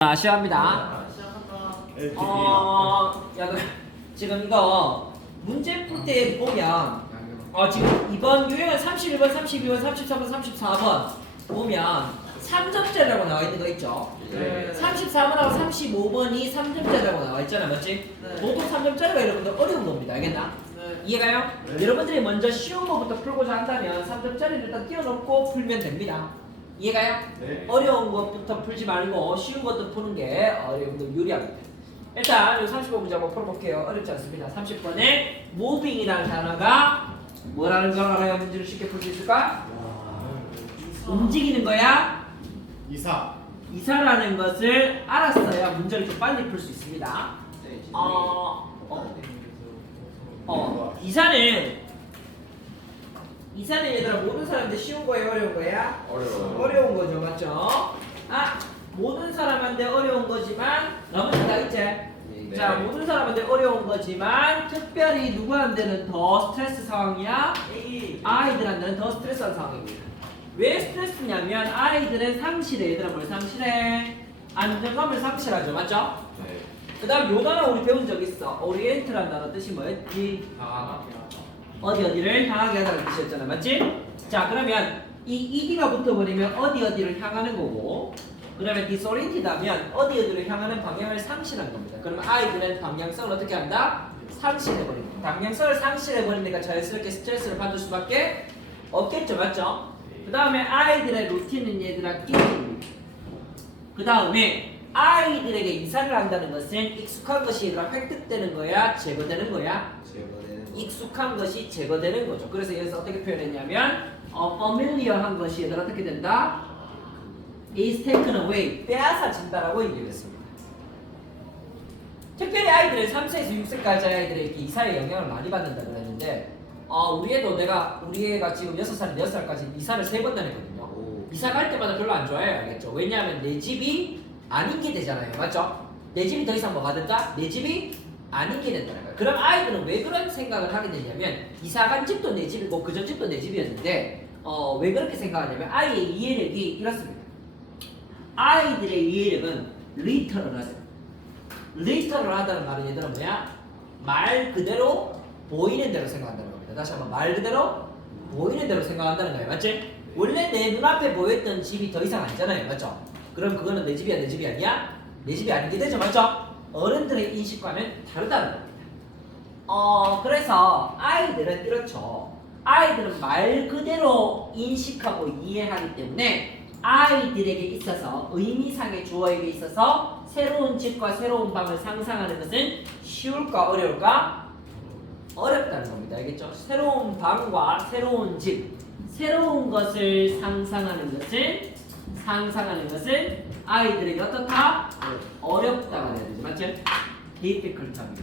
자, 시작합니다. 야, 지금 이거 문제 풀 때 보면 지금 이번 유형은 31번, 32번, 33번, 34번 보면 3점짜리라고 나와 있는 거 있죠? 네. 34번하고 35번이 3점짜리라고 나와 있잖아, 맞지? 네. 보통 3점짜리가 여러분들 어려운 겁니다, 알겠나? 네. 이해가요? 네. 여러분들이 먼저 쉬운 거부터 풀고자 한다면 3점짜리를 일단 띄워놓고 풀면 됩니다. 이해가요? 네. 어려운 것부터 풀지 말고 쉬운 것도 푸는 게 여러분들 유리합니다. 일단 이 35문제 한번 풀어볼게요. 어렵지 않습니다. 30번에 moving이라는 단어가 뭐라는 걸 알아야 문제를 쉽게 풀 수 있을까? 움직이는 거야. 이사라는 것을 알았어야 문제를 좀 빨리 풀 수 있습니다. 이사는 얘들아 모든 사람한테 쉬운 거예요, 어려운 거야? 어려운 거죠, 맞죠? 모든 사람한테 어려운 거지만 나머지 다 있지? 네. 자, 모든 사람한테 어려운 거지만 특별히 누구한테는 더 스트레스 상황이야? 아이들한테는 더 스트레스한 상황입니다. 왜 스트레스냐면 아이들은 상실해. 얘들아 뭘 상실해? 안정감을 상실하죠, 맞죠? 그 다음 요 단어 우리 배운 적 있어. 오리엔트라는 단어 뜻이 뭐였지? 어디를 향하게 하다는 뜻이었잖아, 맞지? 자, 그러면 이 ED가 붙어버리면 어디를 향하는 거고, 그러면 disoriented하면 어디를 향하는 방향을 상실한 겁니다. 그러면 아이들은 방향성을 어떻게 한다? 상실해버립니다. 방향성을 상실해버리니까 자연스럽게 스트레스를 받을 수밖에 없겠죠, 맞죠? 그 다음에 아이들의 루틴은 얘들아 끼입니다. 그 다음에 아이들에게 이사를 한다는 것은 익숙한 것이 얘들아 획득되는 거야? 제거되는 거야? 익숙한 것이 제거되는 거죠. 그래서 여기서 어떻게 표현했냐면 familiar한 것이 얘들아 어떻게 된다? is taken away, 빼앗아진다라고 얘기했습니다. 특별히 아이들은 3세에서 6세까지 아이들에게 이사의 영향을 많이 받는다고 했는데 우리 애가 지금 6살, 6살까지 이사를 3번 다녔거든요. 이사 갈 때마다 별로 안 좋아해요, 알겠죠? 왜냐하면 내 집이 아닌 게 되잖아요, 맞죠? 내 집이 더 이상 뭐가 된다? 내 집이 아닌 게 된다는 거예요. 그럼 아이들은 왜 그런 생각을 하게 되냐면 이사 간 집도 내 집이고 그 전 집도 내 집이었는데 왜 그렇게 생각하냐면 아이의 이해력이 이렇습니다. 아이들의 이해력은 리터럴하다. 리터럴하다는 말은 얘들아 뭐야? 말 그대로 보이는 대로 생각한다는 겁니다. 다시 한번 말 그대로 보이는 대로 생각한다는 거예요, 맞지? 원래 내 눈앞에 보였던 집이 더 이상 아니잖아요, 맞죠? 그럼 그거는 내 집이야, 내 집이 아니야? 내 집이 아닌 게 되죠, 맞죠? 어른들의 인식과는 다르다는 겁니다. 그래서 아이들은 이렇죠. 아이들은 말 그대로 인식하고 이해하기 때문에 아이들에게 있어서 의미상의 주어에게 있어서 새로운 집과 새로운 방을 상상하는 것은 쉬울까 어려울까? 어렵다는 겁니다. 알겠죠? 새로운 방과 새로운 집, 새로운 것을 상상하는 것은 아이들에게 어떻다? 어렵다가 돼야 되죠. 맞죠? difficult합니다.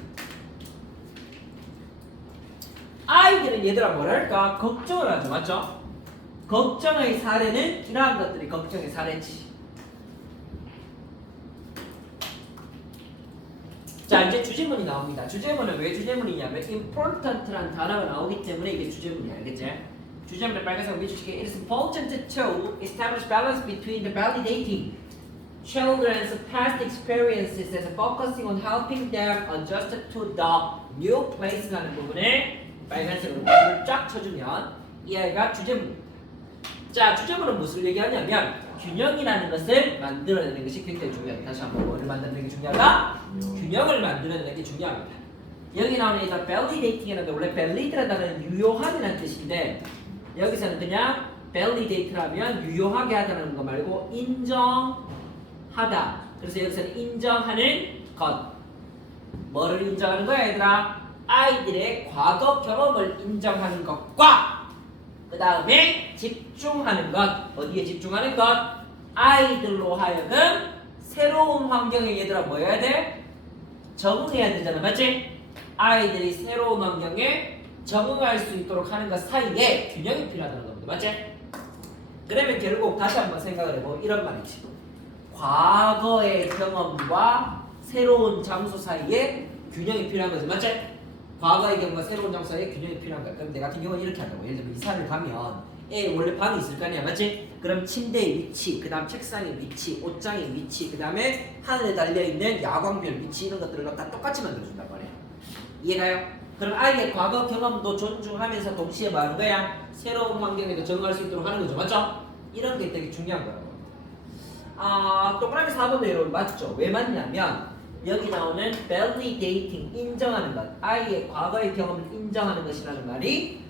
아이들은 얘들아 뭐랄까? 걱정을 하죠. 맞죠? 걱정의 사례는 이러한 것들이 걱정의 사례지. 자, 이제 주제문이 나옵니다. 주제문은 왜 주제문이냐면 important라는 단어가 나오기 때문에 이게 주제문이야. 알겠지? 주제문을 빨간색으로 밑줄치기. It is important to establish balance between the validating children's past experiences and focusing on helping them adjust to the new place라는 부분에 빨간색으로 밑줄을 쫙 쳐주면 이 아이가 주제문입니다. 자, 주제문은 무슨 얘기하냐면 균형이라는 것을 만들어내는 것이 굉장히 중요합니다. 다시 한번 뭐를 만드는 게 중요하다? 균형을 만들어내는 게 중요합니다. 여기 나오는 이 validating이라는 게 원래 validate라는 단어는 유효함이라는 뜻인데 여기서는 그냥 validate라면 유효하게 하다는 거 말고 인정하다. 그래서 여기서는 인정하는 것. 뭐를 인정하는 거야, 얘들아? 아이들의 과거 경험을 인정하는 것과 그 다음에 집중하는 것. 어디에 집중하는 것? 아이들로 하여금 새로운 환경에 얘들아 뭐 해야 돼? 적응해야 되잖아, 맞지? 아이들이 새로운 환경에 적응할 수 있도록 하는 것 사이에 균형이 필요하다는 겁니다, 맞지? 그러면 결국 다시 한번 생각을 해보면 이런 말이지. 과거의 경험과 새로운 장소 사이에 균형이 필요한 거지, 맞지? 과거의 경험과 새로운 장소 사이에 균형이 필요한 거야. 그럼 내 같은 경우는 이렇게 한다고. 예를 들면 이사를 가면 원래 방이 있을 거 아니야, 맞지? 그럼 침대의 위치, 그 다음 책상의 위치, 옷장의 위치, 그 다음에 하늘에 달려있는 야광별 위치 이런 것들을 다 똑같이 만들어준단 말이야. 이해가요? 그럼 아이의 과거 경험도 존중하면서 동시에 뭐 하는 거야? 새로운 환경에도 적응할 수 있도록 하는 거죠, 맞죠? 이런 게 되게 중요한 거라고. 동그라미 4번도 여러분 맞죠? 왜 맞냐면 여기 나오는 validating, 인정하는 것, 아이의 과거의 경험을 인정하는 것이라는 말이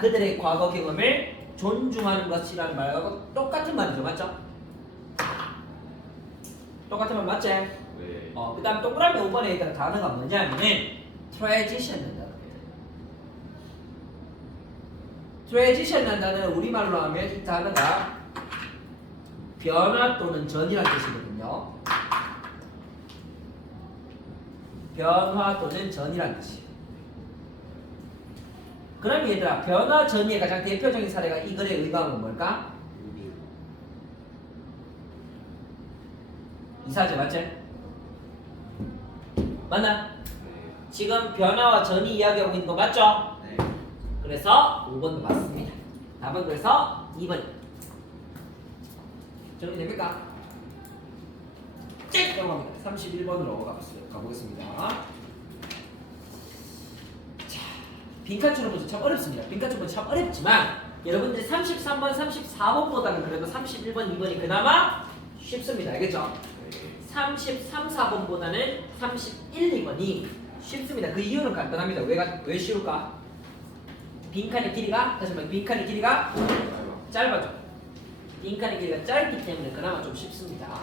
그들의 과거 경험을 존중하는 것이라는 말하고 똑같은 말이죠, 맞죠? 똑같은 말 맞지? 네. 그 다음 동그라미 5번에 있던 단어가 뭐냐면은 transition이라는 단어입니다. transition이라는 단어는 우리말로 하면 이 단어가 변화 또는 전이라는 뜻이거든요. 변화 또는 전이라는 뜻이에요. 그럼 얘들아, 변화 전의 가장 대표적인 사례가 이 글의 의광은 뭘까? 이사죠, 맞지? 맞나? 지금 변화와 전이 이야기하고 있는 거 맞죠? 네. 그래서 5번도 맞습니다. 답은 그래서 2번. 정리됩니까? 쭉 넘어갑니다. 31번으로 가보겠습니다. 자, 빈칸처럼 보죠. 참 어렵습니다. 빈칸처럼 보죠. 참 어렵지만 여러분들이 33번, 34번보다는 그래도 31번, 2번이 그나마 쉽습니다. 알겠죠? 33, 4번보다는 31, 2번이 쉽습니다. 그 이유는 간단합니다. 왜 쉬울까? 빈칸의 길이가, 다시 말해 빈칸의 길이가 짧아져. 빈칸의 길이가 짧기 때문에 그나마 좀 쉽습니다.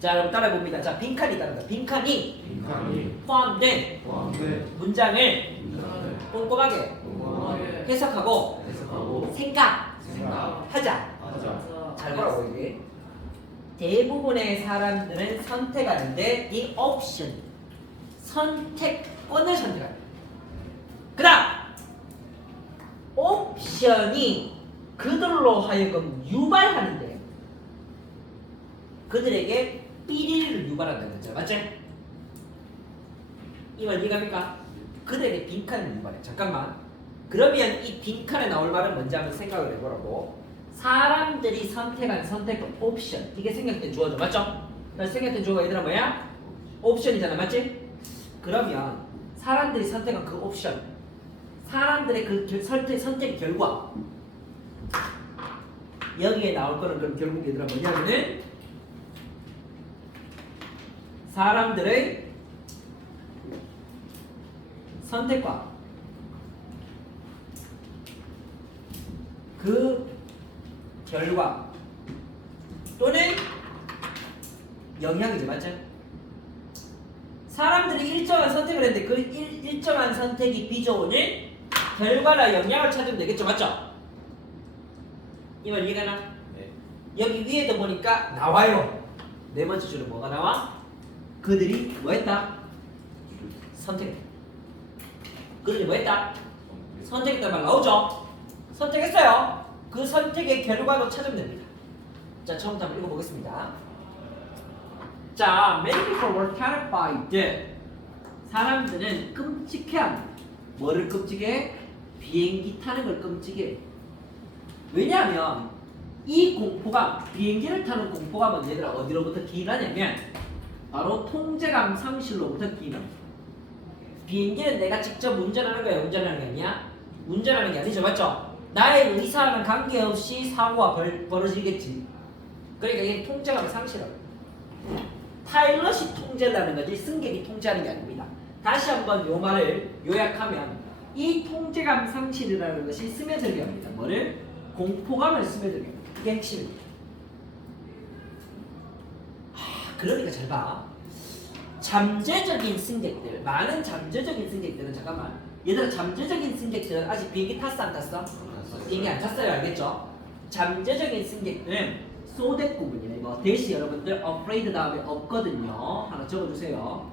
자, 여러분 따라해봅니다. 자, 빈칸이 다르다. 빈칸이 포함된 문장을 꼼꼼하게 해석하고 생각하자. 잘 보라고 이게. 대부분의 사람들은 선택하는데 the option, 선택권을 선택합니다. 그 다음 옵션이 그들로 하여금 유발하는데 그들에게 삐리를 유발한다는 거죠. 맞지? 이 말 이해갑니까? 그들에게 빈칸을 유발해. 잠깐만. 그러면 이 빈칸에 나올 말은 뭔지 한번 생각을 해보라고. 사람들이 선택한 선택권, 옵션. 이게 생략된 주어죠. 맞죠? 생략된 주어가 얘들아 뭐야? 옵션이잖아. 맞지? 그러면 사람들이 선택한 그 옵션, 사람들의 그 선택 결과, 여기에 나올 거는 그럼 결국 얘들아 뭐냐면은 사람들의 선택과 그 결과 또는 영향이죠. 맞죠? 사람들이 일정한 선택을 했는데 그 일정한 선택이 빚어오는 결과나 영향을 찾으면 되겠죠. 맞죠? 이 말 이해가나? 네. 여기 위에도 보니까 나와요. 네 번째 줄에 뭐가 나와? 그들이 뭐 했다? 선택했다. 그들이 뭐 했다? 선택했단 말 나오죠? 선택했어요. 그 선택의 결과도 찾으면 됩니다. 자, 처음부터 한번 읽어보겠습니다. 자, many people were terrified. 사람들은 끔찍해합니다. 뭐를 끔찍해? 비행기 타는 걸 끔찍해. 왜냐하면 이 공포감, 비행기를 타는 공포감은 얘들아 어디로부터 기인하냐면 바로 통제감 상실로부터 기인합니다. 비행기는 내가 직접 운전하는 거야, 운전하는 게 아니야? 운전하는 게 아니죠, 맞죠? 나의 의사와는 관계없이 사고가 벌어지겠지. 그러니까 이게 통제감을 상실하고. 파일럿이 통제라는 거지 승객이 통제하는 게 아닙니다. 다시 한번 요 말을 요약하면 이 통제감 상실이라는 것이 스며들게 합니다. 뭐를? 공포감을 스며들게 합니다. 이게 핵심입니다. 그러니까 잘 봐. 잠재적인 승객들, 많은 잠재적인 승객들은 잠깐만. 얘들아 잠재적인 승객들은 아직 비행기 탔어 안 탔어? 비행기 안 탔어요. 알겠죠? 잠재적인 승객들은 소댓 구문이에요. 이거 대시 여러분들 afraid 다음에 없거든요. 하나 적어주세요.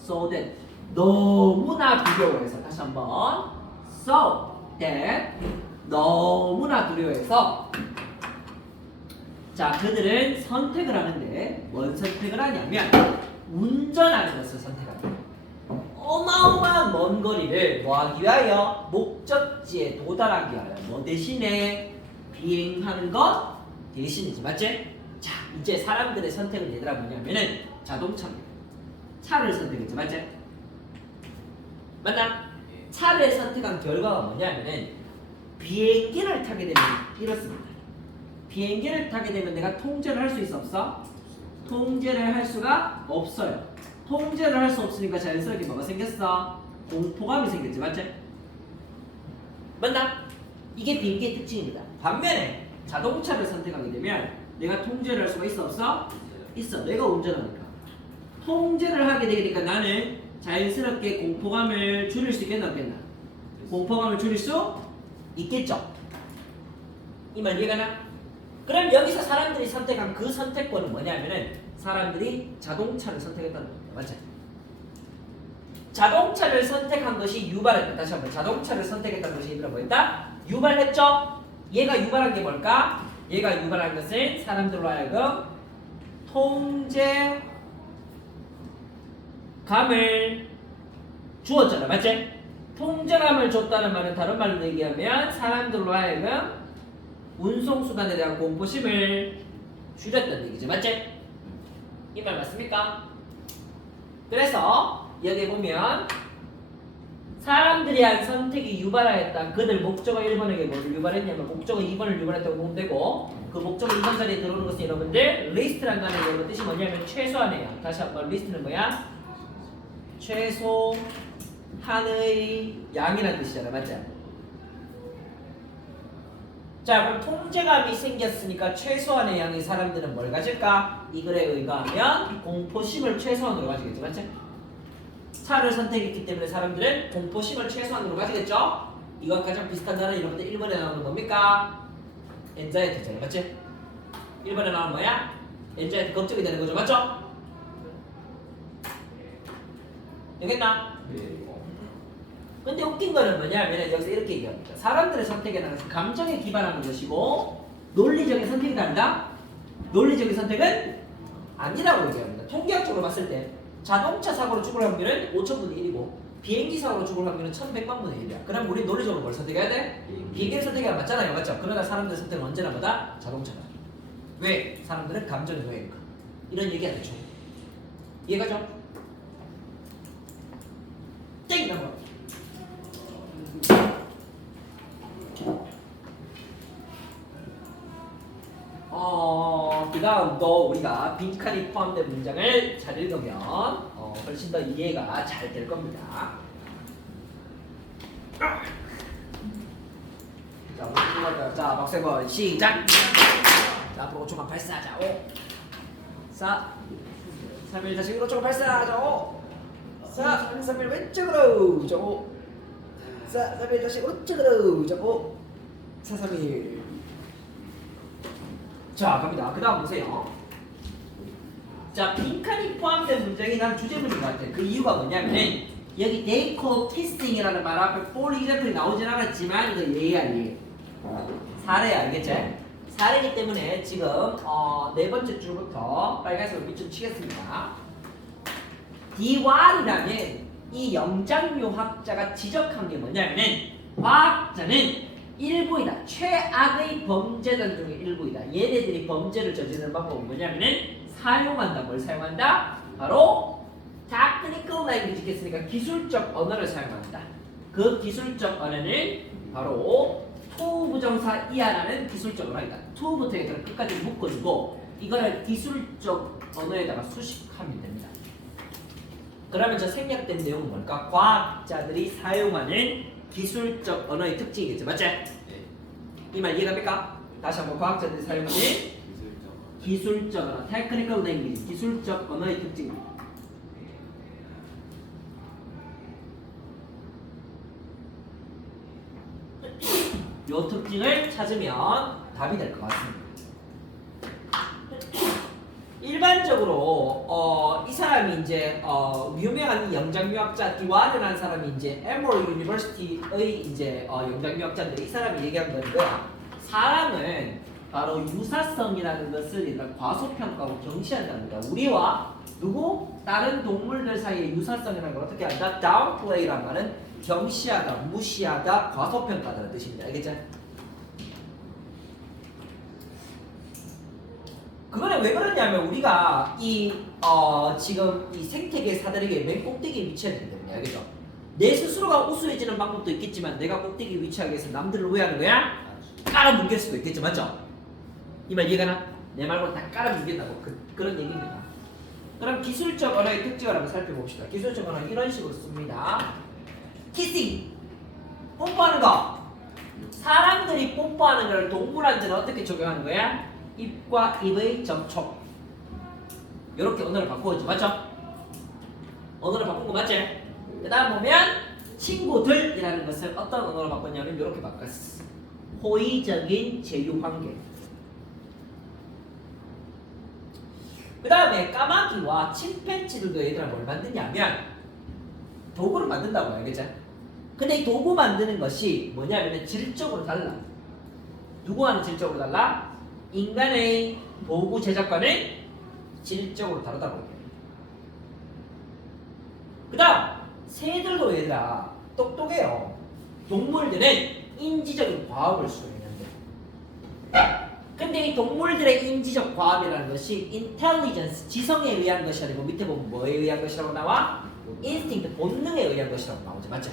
so that 너무나 두려워해서 다시 한번 so that 너무나 두려워해서 자 그들은 선택을 하는데 뭔 선택을 하냐면 운전하는 것을 선택합니다. 어마어마한 먼 거리를 뭐하기 위하여? 목적지에 도달하기 위하여 뭐 대신에? 비행하는 것 대신이지. 맞지? 자, 이제 사람들의 선택은 얘들아 뭐냐면은 자동차입니다. 차를 선택했지. 맞지? 맞나? 차를 선택한 결과가 뭐냐면은 비행기를 타게 되면 이렇습니다. 비행기를 타게 되면 내가 통제를 할 수 있어 없어? 통제를 할 수가 없어요. 통제를 할 수 없으니까 자연스럽게 뭐가 생겼어? 공포감이 생겼지. 맞지? 맞나? 이게 비행기의 특징입니다. 반면에 자동차를 선택하게 되면 내가 통제를 할 수가 있어 없어? 있어. 내가 운전하니까. 통제를 하게 되니까 나는 자연스럽게 공포감을 줄일 수 있겠나 없겠나? 공포감을 줄일 수 있겠죠. 이 말 이해가 나? 그럼 여기서 사람들이 선택한 그 선택권은 뭐냐면은 사람들이 자동차를 선택했다는 겁니다. 맞죠? 자동차를 선택한 것이 유발했다. 다시 한번 자동차를 선택했다는 것이 얘들아 뭐였다? 유발했죠? 얘가 유발한 게 뭘까? 얘가 유발한 것은 사람들로 하여금 통제감을 주었잖아. 맞지? 통제감을 줬다는 말은 다른 말로 얘기하면 사람들로 하여금 운송수단에 대한 공포심을 줄였다는 얘기죠. 맞지? 이 말 맞습니까? 그래서 여기 보면 사람들이 한 선택이 유발하였다. 그들 목적어 1번에게 뭐를 유발했냐면 목적어 2번을 유발했다고 보면 되고 그 목적어 2번 자리에 들어오는 것은 여러분들 리스트라는 단어의 여러분 뜻이 뭐냐면 최소한이에요. 다시 한번 리스트는 뭐야? 최소한의 양이라는 뜻이잖아. 맞죠? 자, 그럼 통제감이 생겼으니까 최소한의 양의 사람들은 뭘 가질까? 이 글에 의거하면 공포심을 최소한으로 가지겠죠. 맞지? 차를 선택했기 때문에 사람들은 공포심을 최소한으로 가지겠죠? 이거 가장 비슷한 단어 여러분들 1번에 나오는 뭡니까? 엔자이티잖아요. 맞지? 1번에 나오는 뭐야? 엔자이티 걱정이 되는 거죠. 맞죠? 되겠나? 근데 웃긴 거는 뭐냐면 여기서 이렇게 얘기합니다. 사람들의 선택에 대한 것은 감정에 기반하는 것이고 논리적인 선택이 다르다? 논리적인 선택은 아니라고 얘기합니다. 통계학적으로 봤을 때 자동차 사고로 죽을 확률은 5,000분의 1이고 비행기 사고로 죽을 확률은 1,100만분의 1이야. 그럼 우리 논리적으로 뭘 선택해야 돼? 비행기를 선택해야 맞잖아요. 맞죠? 그러나 사람들의 선택은 언제나 뭐다? 자동차다. 왜? 사람들은 감정이 노예니까. 이런 얘기가 되죠. 이해가죠? 땡! 넘어. 그 다음 또 우리가 빈칸이 포함된 문장을 잘 읽으면 훨씬 더 이해가 잘 될 겁니다. 자, 박세권 시작! 자, 앞으로 5초간 발사하자. 5 4 3 1 다시 5초간 발사하자. 5 4 3 1 왼쪽으로. 자, 5 4 3 1 다시 오른쪽으로. 자, 5 4 3 1 자, 갑니다. 그 다음 보세요. 자, 빈칸이 포함된 문장이 난 주제문인 것 같아요. 그 이유가 뭐냐면 여기 they call testing이라는 말 앞에 for example이 나오진 않았지만 이거 예야 예. 사례야. 알겠지? 사례이기 때문에 지금 네 번째 줄부터 빨간색으로 밑줄 치겠습니다. 디왈이라는 이 영장류학자가 지적한 게 뭐냐면은 과학자는 일부이다. 최악의 범죄자 중에 일부이다. 얘네들이 범죄를 저지르는 방법은 뭐냐면은 사용한다. 뭘 사용한다? 바로 technical language 했으니까 기술적 언어를 사용한다. 그 기술적 언어는 바로 to 부정사 이하라는 기술적 언어이다. to부터 끝까지 묶어주고 이거를 기술적 언어에다가 수식하면 됩니다. 그러면 저 생략된 내용은 뭘까? 과학자들이 사용하는 기술적 언어의 특징이겠죠. 맞지? 이 말 이해갑니까? 다시 한번 과학자들이 사용하는 기술적 언어, technical language, 기술적 언어의 특징입니다. 이 특징을 찾으면 답이 될 것 같습니다. 일반적으로 이 사람이 이제 유명한 영장류학자 디와르라는 사람이 이제 에머리 유니버시티의 이제 영장류학자인데 이 사람이 얘기한 건 뭐야? 사람은 바로 유사성이라는 것을 일단 과소평가하고 경시한답니다. 우리와 누구? 다른 동물들 사이의 유사성이라는 걸 어떻게 한다? downplay란 말은 경시하다, 무시하다, 과소평가하다는 뜻입니다. 알겠죠? 그거는 왜 그러냐면 우리가 지금 이 생태계 사다리의 맨 꼭대기에 위치하기 때문에 알겠죠? 내 스스로가 우수해지는 방법도 있겠지만 내가 꼭대기에 위치하기 위해서 남들을 왜 하는 거야? 깔아뭉갤 수도 있겠죠, 맞죠? 이 말 이해가나? 내 말고 다 깔아뭉갠다고 그런 얘기입니다. 그럼 기술적 언어의 특징을 한번 살펴봅시다. 기술적 언어 이런 식으로 씁니다. 키싱, 뽀뽀하는 거. 사람들이 뽀뽀하는 걸 동물한테는 어떻게 적용하는 거야? 입과 입의 접촉. 이렇게 언어를 바꾸었죠, 맞죠? 언어를 바꾼 거 맞지? 그 다음 보면 친구들이라는 것을 어떤 언어로 바꿨냐면 이렇게 바꿨어. 호의적인 제휴관계. 그 다음에 까마귀와 침팬지들도 얘들아 뭘 만드냐면 도구를 만든다고 알겠지? 근데 이 도구 만드는 것이 뭐냐면 질적으로 달라. 누구와는 질적으로 달라? 인간의 도구 제작과는 질적으로 다르다고 얘기해요. 그 다음 새들도 얘들아 똑똑해요. 동물들은 인지적인 과학을 수행하는데 근데 이 동물들의 인지적 과학이라는 것이 intelligence, 지성에 의한 것이 아니고 밑에 보면 뭐에 의한 것이라고 나와? instinct, 본능에 의한 것이라고 나오죠. 맞죠?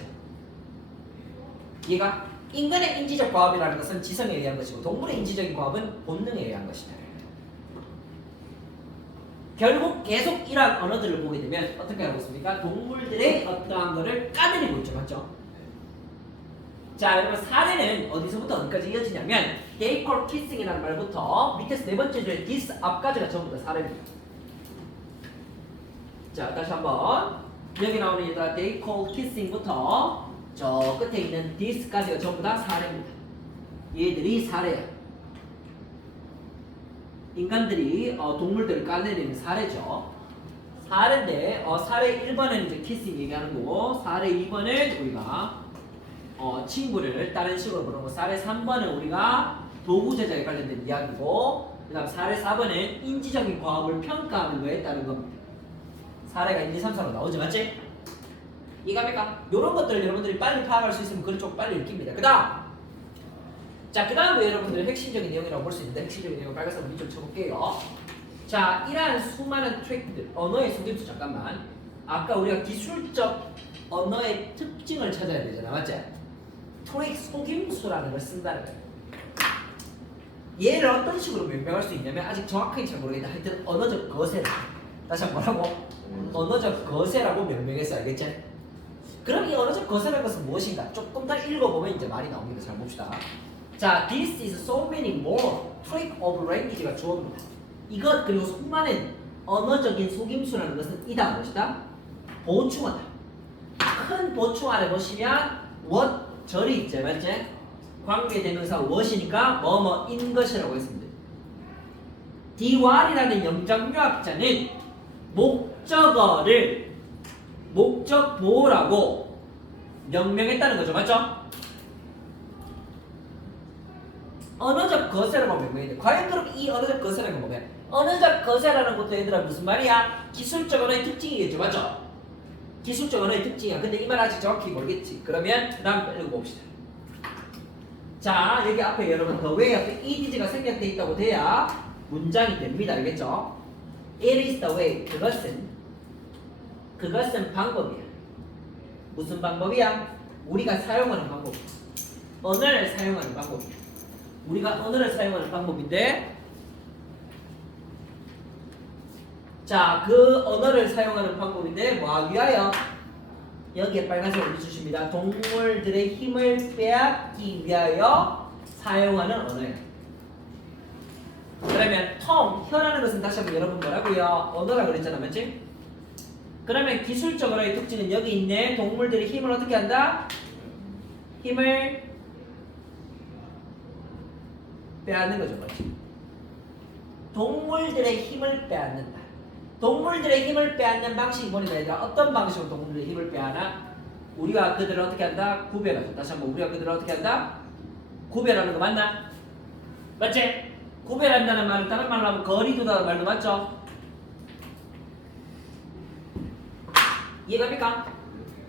얘가 인간의 인지적 과학이라는 것은 지성에 의한 것이고 동물의 인지적인 과학은 본능에 의한 것이다. 결국 계속 이러한 언어들을 보게 되면 어떻게 하고 있습니까? 동물들의 어떠한 거를 까내리고 있죠. 맞죠? 자, 여러분 사례는 어디서부터 어디까지 이어지냐면 they call kissing이라는 말부터 밑에서 네 번째 줄에 this 앞까지가 전부 다 사례입니다. 자, 다시 한번 여기 나오는 얘들아 they call kissing부터 저 끝에 있는 this까지가 전부 다 사례입니다. 얘들이 사례야. 인간들이 동물들을 까내리는 사례죠. 사례인데 사례 1번은 이제 kissing 얘기하는 거고 사례 2번은 우리가 친구를 다른 식으로 부르는 거. 사례 3번은 우리가 도구 제작에 관련된 이야기고 그 다음 사례 4번은 인지적인 과학을 평가하는 거에 따른 겁니다. 사례가 1, 2, 3, 4로 나오죠. 맞지? 이해갑니까? 이런 것들을 여러분들이 빨리 파악할 수 있으면 글을 좀 빨리 읽힙니다. 그 다음도 여러분들 핵심적인 내용이라고 볼 수 있는데 핵심적인 내용 빨간색으로 밑줄 쳐볼게요. 자, 이러한 수많은 트릭들, 언어의 속임수 잠깐만. 아까 우리가 기술적 언어의 특징을 찾아야 되잖아. 맞지? 트릭 속임수라는 걸 쓴다는 거예요. 얘를 어떤 식으로 명명할 수 있냐면 아직 정확하게 잘 모르겠다. 하여튼 언어적 거세. 다시 한번 뭐라고? 언어적 거세라고 명명했어. 알겠지? 그럼 이 언어적 거세라는 것은 무엇인가? 조금 더 읽어보면 이제 말이 나옵니다. 잘 봅시다. 자, this is so many more trick of language가 주어입니다. 이것 그리고 수많은 언어적인 속임수라는 것은 이다 무엇이다? 보충하다. 큰 보충 안에 보시면 what 절이 있죠, 맞지? 관계대명사 what이니까 뭐뭐인 것이라고 했습니다. 디왈이라는 영장류학자는 목적어를 목적보호라고 명명했다는 거죠, 맞죠? 언어적 거세라고 명명했는데 과연 그럼 이 언어적 거세라는 건 뭐냐? 언어적 거세라는 것도 얘들아 무슨 말이야? 기술적 언어의 특징이겠죠, 맞죠? 기술적 언어의 특징이야. 근데 이 말 아직 정확히 모르겠지. 그러면 그 다음 읽어봅시다. 자, 여기 앞에 여러분 the way 앞에 ed가 생략되어 있다고 돼야 문장이 됩니다. 알겠죠? It is the way. 그것은 방법이야. 무슨 방법이야? 우리가 사용하는 방법. 언어를 사용하는 방법이야. 우리가 언어를 사용하는 방법인데 자, 그 언어를 사용하는 방법인데 뭐하기 위하여? 여기에 빨간색을 주십니다. 동물들의 힘을 빼앗기 위하여 사용하는 언어예요. 그러면 혀라는 것은 다시 한번 여러분 뭐라고요? 언어라고 그랬잖아, 맞지? 그러면 기술적 언어의 특징은 여기 있네. 동물들의 힘을 어떻게 한다? 힘을 빼앗는 거죠, 맞지? 동물들의 힘을 빼앗는다. 동물들의 힘을 빼앗는 방식이 뭐냐 얘들아? 어떤 방식으로 동물들의 힘을 빼앗나? 우리가 그들을 어떻게 한다? 구별하죠. 다시 한번 우리가 그들을 어떻게 한다? 구별하는 거 맞나? 맞지? 구별한다는 말은 다른 말로 하면 거리 두다는 말도 맞죠? 이해갑니까?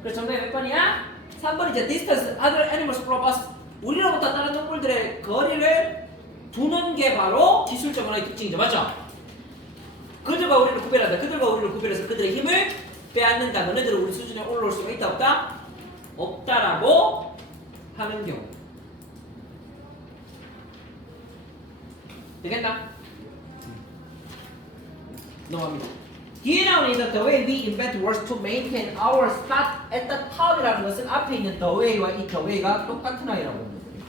그래서 정답이 몇 번이야? 3번이죠. Distance other animals from us. 우리로부터 다른 동물들의 거리를 두는 게 바로 기술적 언어의 특징이죠. 맞죠? 그들과 우리를 구별한다. 그들과 우리를 구별해서 그들의 힘을 빼앗는다. 너네들은 우리 수준에 올라올 수가 있다 없다? 없다라고 하는 경우. 되겠나? 넘어갑니다. 뒤에 나오는 the way we invent words to maintain our spot at the top이라는 것은 앞에 있는 the way와 이 the way가 똑같은 아이라고 보면 돼요.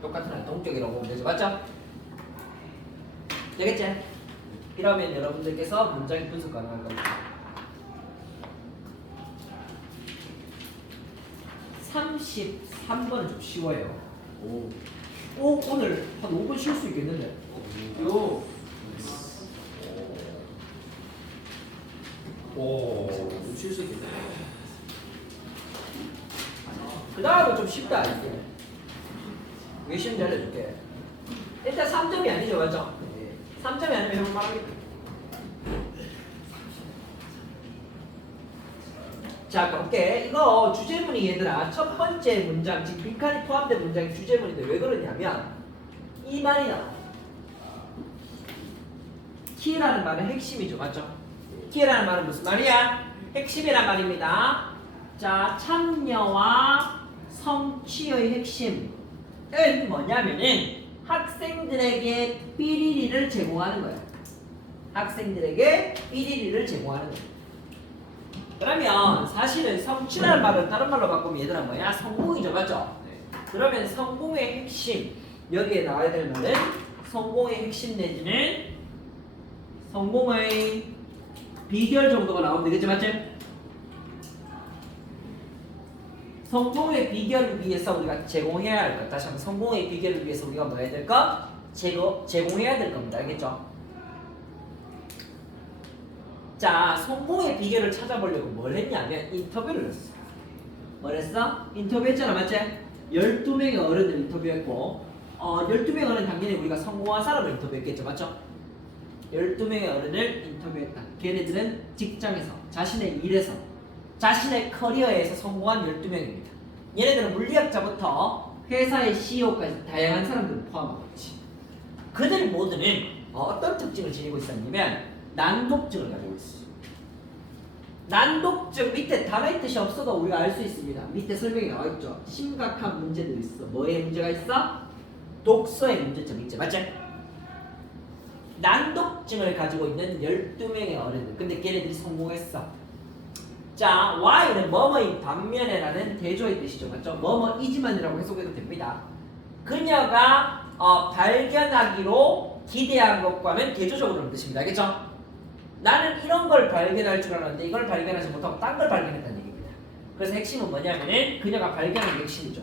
똑같은 아이, 동격이라고 보면 되죠. 맞죠? 되겠지? 이러면 여러분들께서 문장이 분석 가능한 겁니다. 33번은 좀 쉬워요. 오늘 한 5분 쉴 수 있겠는데? 쉴 수 있겠네. 그 다음은 좀 쉽다, 이게. 왜 쉬운지 알려줄게. 일단 3점이 아니죠, 맞죠? 3점이 아니면 형 말하겠다. 자, 그렇게 이거 주제문이 얘들아 첫 번째 문장, 지금 빈칸이 포함된 문장이 주제문인데 왜 그러냐면 이 말이 나와. 키라는 말은 핵심이죠, 맞죠? 키라는 말은 무슨 말이야? 핵심이란 말입니다. 자, 참여와 성취의 핵심은 뭐냐면은 학생들에게 삐리리를 제공하는 거야. 학생들에게 삐리리를 제공하는 거야. 그러면 사실은 성취라는 말을 다른 말로 바꾸면 얘들아 뭐야? 성공이죠, 맞죠? 그러면 성공의 핵심 여기에 나와야 될 말은 성공의 핵심 내지는 성공의 비결 정도가 나오면 되겠지, 맞지? 성공의 비결을 위해서 우리가 제공해야 할 것. 다시 한번 성공의 비결을 위해서 우리가 뭐 해야 될까? 제공해야 될 겁니다. 알겠죠? 자, 성공의 비결을 찾아보려고 뭘 했냐면 인터뷰를 했어. 뭘 했어? 인터뷰했잖아, 맞지? 12명의 어른을 인터뷰했고 12명의 어른 당연히 우리가 성공한 사람을 인터뷰했겠죠, 맞죠? 12명의 어른을 인터뷰했다. 걔네들은 직장에서, 자신의 일에서, 자신의 커리어에서 성공한 12명입니다. 얘네들은 물리학자부터 회사의 CEO까지 다양한 사람들을 포함하고 있지. 그들 모두는 어떤 특징을 지니고 있었냐면 난독증을 가지고 있어. 난독증 밑에 단어의 뜻이 없어도 우리가 알 수 있습니다. 밑에 설명이 나와 있죠. 심각한 문제들이 있어. 뭐의 문제가 있어? 독서의 문제점 있지, 맞지? 난독증을 가지고 있는 12명의 어른들. 근데 걔네들이 성공했어. 자, Y는 뭐뭐인 반면에라는 대조의 뜻이죠, 맞죠? 뭐뭐이지만이라고 해석해도 됩니다. 그녀가 발견하기로 기대한 것과는 대조적으로는 뜻입니다. 알겠죠? 나는 이런 걸 발견할 줄 알았는데 이걸 발견하지 못하고 딴 걸 발견했다는 얘기입니다. 그래서 핵심은 뭐냐면은 그녀가 발견한 게 핵심이죠.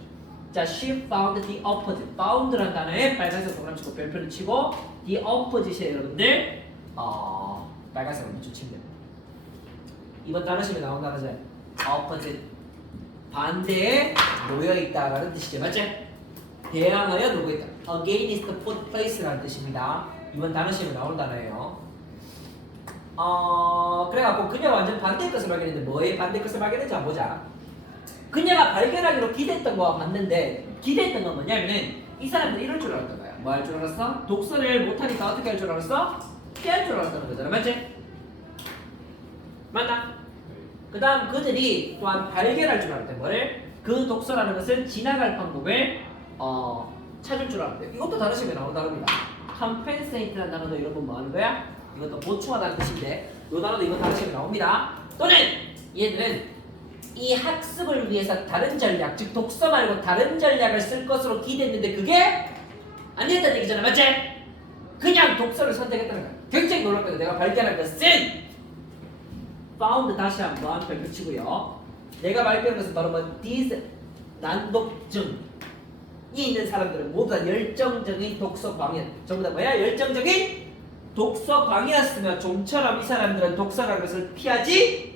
자, she found the opposite. found라는 단어에 빨간색 동그라미 치고 별표를 치고 the opposite에 여러분들 빨간색을 맞춰치면 됩니다. 이번 단어 시험에 나온 단어죠. opposite. 반대에 놓여있다라는 뜻이죠. 맞지? 대항하여 놓고 있다. against put place라는 뜻입니다. 이번 단어 시험에 나온 단어예요. 그래갖고 그녀가 완전 반대의 것을 발견했는데 뭐의 반대의 것을 발견했는지 한번 보자. 그녀가 발견하기로 기대했던 거와 맞는데 기대했던 건 뭐냐면은 이 사람들이 이럴 줄 알았던 거야. 뭐 할 줄 알았어? 독서를 못하니까 어떻게 할 줄 알았어? 피할 줄 알았다는 거잖아. 맞지? 맞나? 그 다음 그들이 또한 발견할 줄 알았대. 뭐를? 그 독서라는 것을 지나갈 방법을 찾을 줄 알았대. 이것도 다른 식으로 나오는 단어입니다. compensate라는 단어도 여러분 뭐 하는 거야? 이것도 보충하다는 뜻인데 이 단어도 이거 다른 식으로 나옵니다. 또는 얘들은 이 학습을 위해서 다른 전략, 즉 독서 말고 다른 전략을 쓸 것으로 기대했는데 그게 안 됐다는 얘기잖아. 맞지? 그냥 독서를 선택했다는 거야. 굉장히 놀랍거든. 내가 발견한 것은 found 다시 한번 별표 치고요. 내가 발견한 것은 바로 뭐 this 난독증이 있는 사람들은 모두 다 열정적인 독서 광이야. 전부 다 뭐야? 열정적인 독서 광이었으며 좀처럼 이 사람들은 독서라는 것을 피하지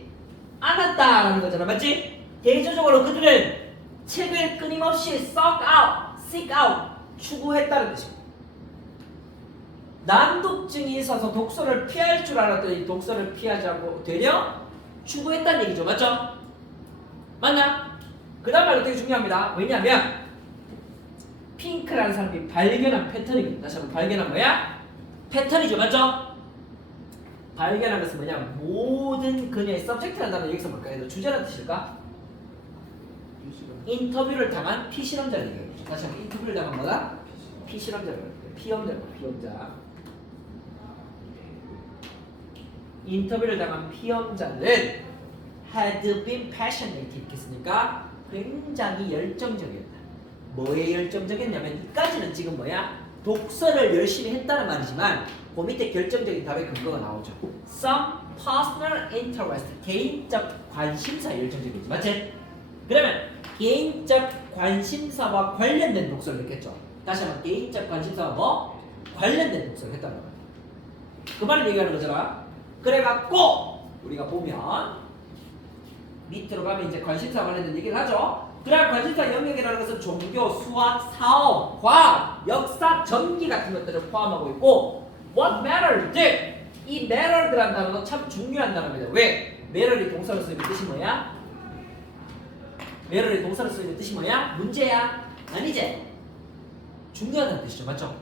않았다라는 거잖아. 맞지? 대조적으로 그들은 책을 끊임없이 seek out 추구했다는 뜻입니다. 난독증이 있어서 독서를 피할 줄 알았더니 독서를 피하지 않고 되려 추구했다는 얘기죠. 맞죠? 맞나? 그 다음 말도 되게 중요합니다. 왜냐하면 핑크라는 사람이 발견한 패턴이거든요. 다시 한번 발견한 뭐야? 패턴이죠. 맞죠? 발견한 것은 뭐냐? 모든 그녀의 서브젝트란다는 여기서 뭘까요? 주제라는 뜻일까? 인터뷰를 당한 피실험자를 얘기해요. 다시 한번 인터뷰를 당한 뭐다? 피실험자를 얘기해요. 피험자. 인터뷰를 당한 피험자는 had been passionate 이렇게 했으니까 굉장히 열정적이었다. 뭐에 열정적이었냐면 이까지는 지금 뭐야? 독서를 열심히 했다는 말이지만 그 밑에 결정적인 답의 근거가 나오죠. Some personal interest 개인적 관심사에 열정적이지 맞지? 그러면 개인적 관심사와 관련된 독서를 했겠죠. 다시 한번 개인적 관심사와 뭐? 관련된 독서를 했다는 거야. 그 말을 얘기하는 거잖아. 그래갖고 우리가 보면 밑으로 가면 이제 관심사 관련된 얘기를 하죠. 그러한 관심사 영역이라는 것은 종교, 수학, 사업, 과학, 역사, 전기 같은 것들을 포함하고 있고 what mattered 이 mattered라는 단어는 참 중요한 단어입니다. 왜? matter이 동사로 쓰이는 뜻이 뭐야? matter이 동사로 쓰이는 뜻이 뭐야? 문제야? 아니지? 중요하다는 뜻이죠. 맞죠?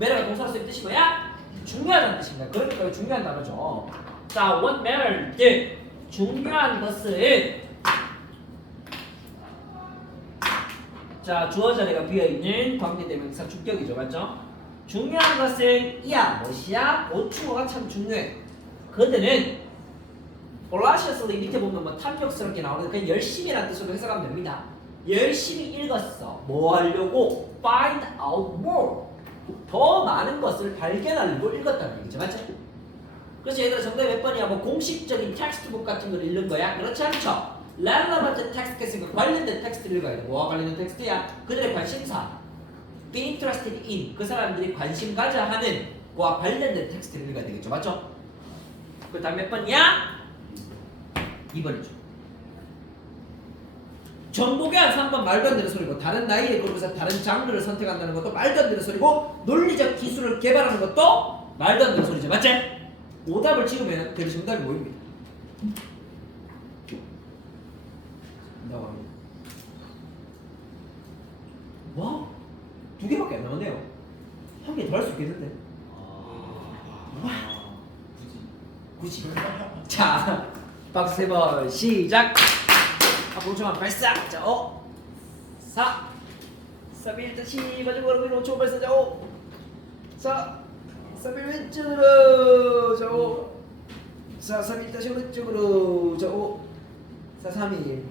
matter가 동사로 쓰이는 뜻이 뭐야? 중요하다는 뜻입니다. 그러니까 중요한 단어죠. 자, what mattered 중요한 것은 자, 주어 자리가 비어있는 관계대명사 주격이죠. 맞죠? 중요한 것은 이야 무엇이야? 보충어가 참 중요해. 그들은 audaciously 밑에 보면 뭐 탐욕스럽게 나오는데 그냥 열심히라는 뜻으로 해석하면 됩니다. 열심히 읽었어. 뭐 하려고? Find out more. 더 많은 것을 발견하려고 읽었다는 얘기죠. 맞죠? 그래서 얘들아 정답이 몇 번이야? 뭐 공식적인 텍스트북 같은 걸 읽는 거야? 그렇지 않죠? relevant 텍스트 했으니까 관련된 텍스트를 읽어야 돼. 뭐와 관련된 텍스트야? 그들의 관심사. be interested in. 그 사람들이 관심 가져 하는 거와 관련된 텍스트를 읽어야 되겠죠. 맞죠? 그 다음 몇 번이야? 2번이죠. 정보교환 3번 말도 안 되는 소리고 다른 나이에 그룹에서 다른 장르를 선택한다는 것도 말도 안 되는 소리고 논리적 기술을 개발하는 것도 말도 안 되는 소리죠. 맞지? 오답을 찍으면 그 정답이 뭐입니다. 나와요. 와? 2개밖에 안 나오네요. 한 개 더 할 수 있겠는데? 와. 굳이. 자, 박수 3번 시작. 공정한 발사. 자, 5, 4, 3, 1, 다시 마지막으로 5초 발사. 자, 5, 4, 3, 1 왼쪽으로. 자, 5, 4, 3, 1 다시 오른쪽으로. 자, 5, 4, 3, 1.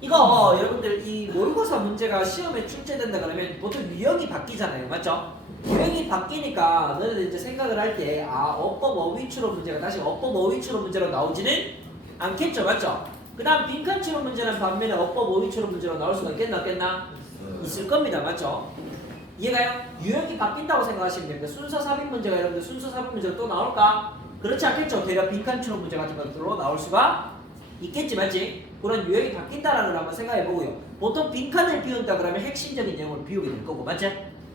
이거 여러분들 이 모의고사 문제가 시험에 출제된다 그러면 보통 유형이 바뀌잖아요. 맞죠? 유형이 바뀌니까 너희들 이제 생각을 할 때 어법 어휘추론 문제가 다시 어법 어휘추론 문제로 나오지는 않겠죠. 맞죠? 그 다음 빈칸 추론 문제는 반면에 어법 어휘 추론 문제로 나올 수가 있겠나 없겠나? 있을 겁니다. 맞죠? 이해가요? 유형이 바뀐다고 생각하시면 됩니다. 순서 삽입 문제가 여러분들 순서 삽입 문제로 또 나올까? 그렇지 않겠죠? 대략 빈칸 추론 문제 같은 것들로 나올 수가 있겠지. 맞지? 그런 유형이 바뀐다라는 걸 한번 생각해 보고요. 보통 빈칸을 비운다 그러면 핵심적인 내용을 비우게 될 거고. 맞지?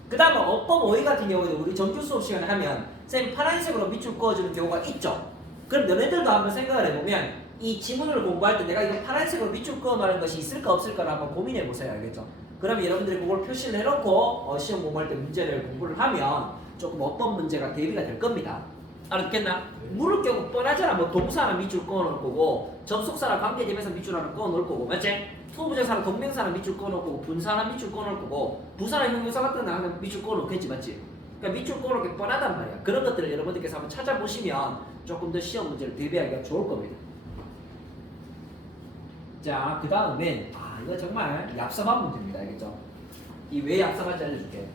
그 다음에 어법 어휘 같은 경우에도 우리 정규 수업 시간에 하면 쌤 파란색으로 밑줄 그어주는 경우가 있죠. 그럼 너네들도 한번 생각을 해보면 이 지문을 공부할 때 내가 이거 파란색으로 밑줄 그어 말하는 것이 있을까 없을까를 한번 고민해 보세요. 알겠죠? 그러면 여러분들이 그걸 표시를 해놓고 시험 공부할 때 문제를 공부를 하면 조금 어떤 문제가 대비가 될 겁니다. 알았겠나? 물을 경우 뻔하잖아. 뭐 동사는 밑줄 그어 놓을 거고 접속사랑 관계되면서 밑줄 하나 그어 놓을 거고 맞지? 투부정사랑 동명사는 밑줄 그어 놓을 거고 분사는 밑줄 그어 놓을 거고 부사랑 형용사 같은 거는 밑줄 그어 놓겠지. 맞지? 그러니까 밑줄 그어 놓을 게 뻔하단 말이야. 그런 것들을 여러분들께서 한번 찾아보시면 조금 더 시험 문제를 대비하기가 좋을 겁니다. 자, 그 다음엔 이거 정말 얍삽한 문제입니다. 알겠죠? 이 왜 얍삽한지 알려줄게.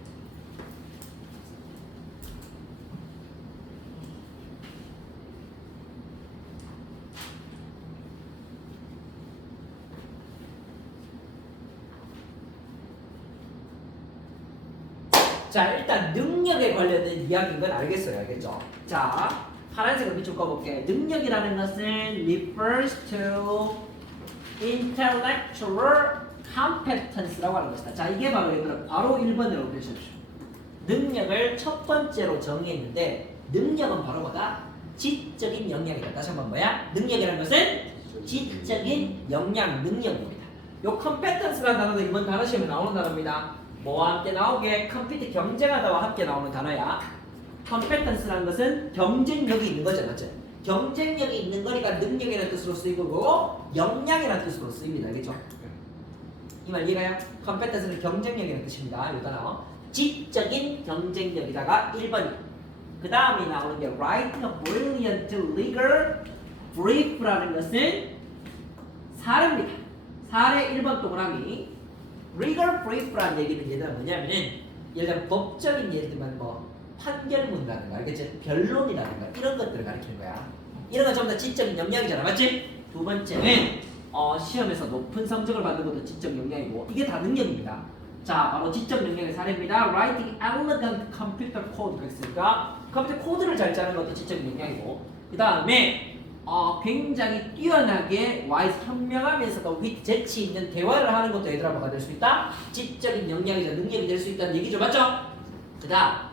자, 일단 능력에 관련된 이야기인 건 알겠어요. 알겠죠? 자, 파란색을 밑줄 꺼볼게. 능력이라는 것은 refers to intellectual competence라고 하는 것이다. 자, 이게 바로 얘들아 바로 1번이라고 보셔주십시오. 능력을 첫 번째로 정의했는데 능력은 바로 뭐다? 지적인 역량이다. 다시 한번 뭐야? 능력이라는 것은 지적인 역량, 능력입니다. 요 컴petence라는 단어도 이번 단어 시험에 나오는 단어입니다. 뭐와 함께 나오게? 컴피트 경쟁하다와 함께 나오는 단어야. 컴petence라는 것은 경쟁력이 있는 거죠, 맞죠? 경쟁력이 있는 거니까 능력이라는 뜻으로 쓰이고 역량이라는 뜻으로 쓰입니다, 알겠죠? 이 말 이해가요? 컴petence는 경쟁력이라는 뜻입니다. 이 단어. 지적인 경쟁력이다가 1번이. 그 다음에 나오는 게 write a brilliant legal brief라는 것은 사례입니다. 사례 1번 동그라미. legal brief라는 얘기는 얘들아 뭐냐면은 예를 들면 법적인 예를 들면 뭐 판결문이라든가 알겠지? 변론이라든가 이런 것들을 가리키는 거야. 이런 건 전부 다 지적인 역량이잖아, 맞지? 두 번째는 시험에서 높은 성적을 받는 것도 지적 역량이고 이게 다 능력입니다. 자, 바로 지적 능력의 사례입니다. Writing elegant computer code가 있으니까 컴퓨터 코드를 잘 짜는 것도 지적 역량이고 그 다음에 굉장히 뛰어나게 wise 현명하면서도 with 재치 있는 대화를 하는 것도 얘들아 뭐가 될 수 있다? 지적인 역량이자 능력이 될 수 있다는 얘기죠, 맞죠? 그 다음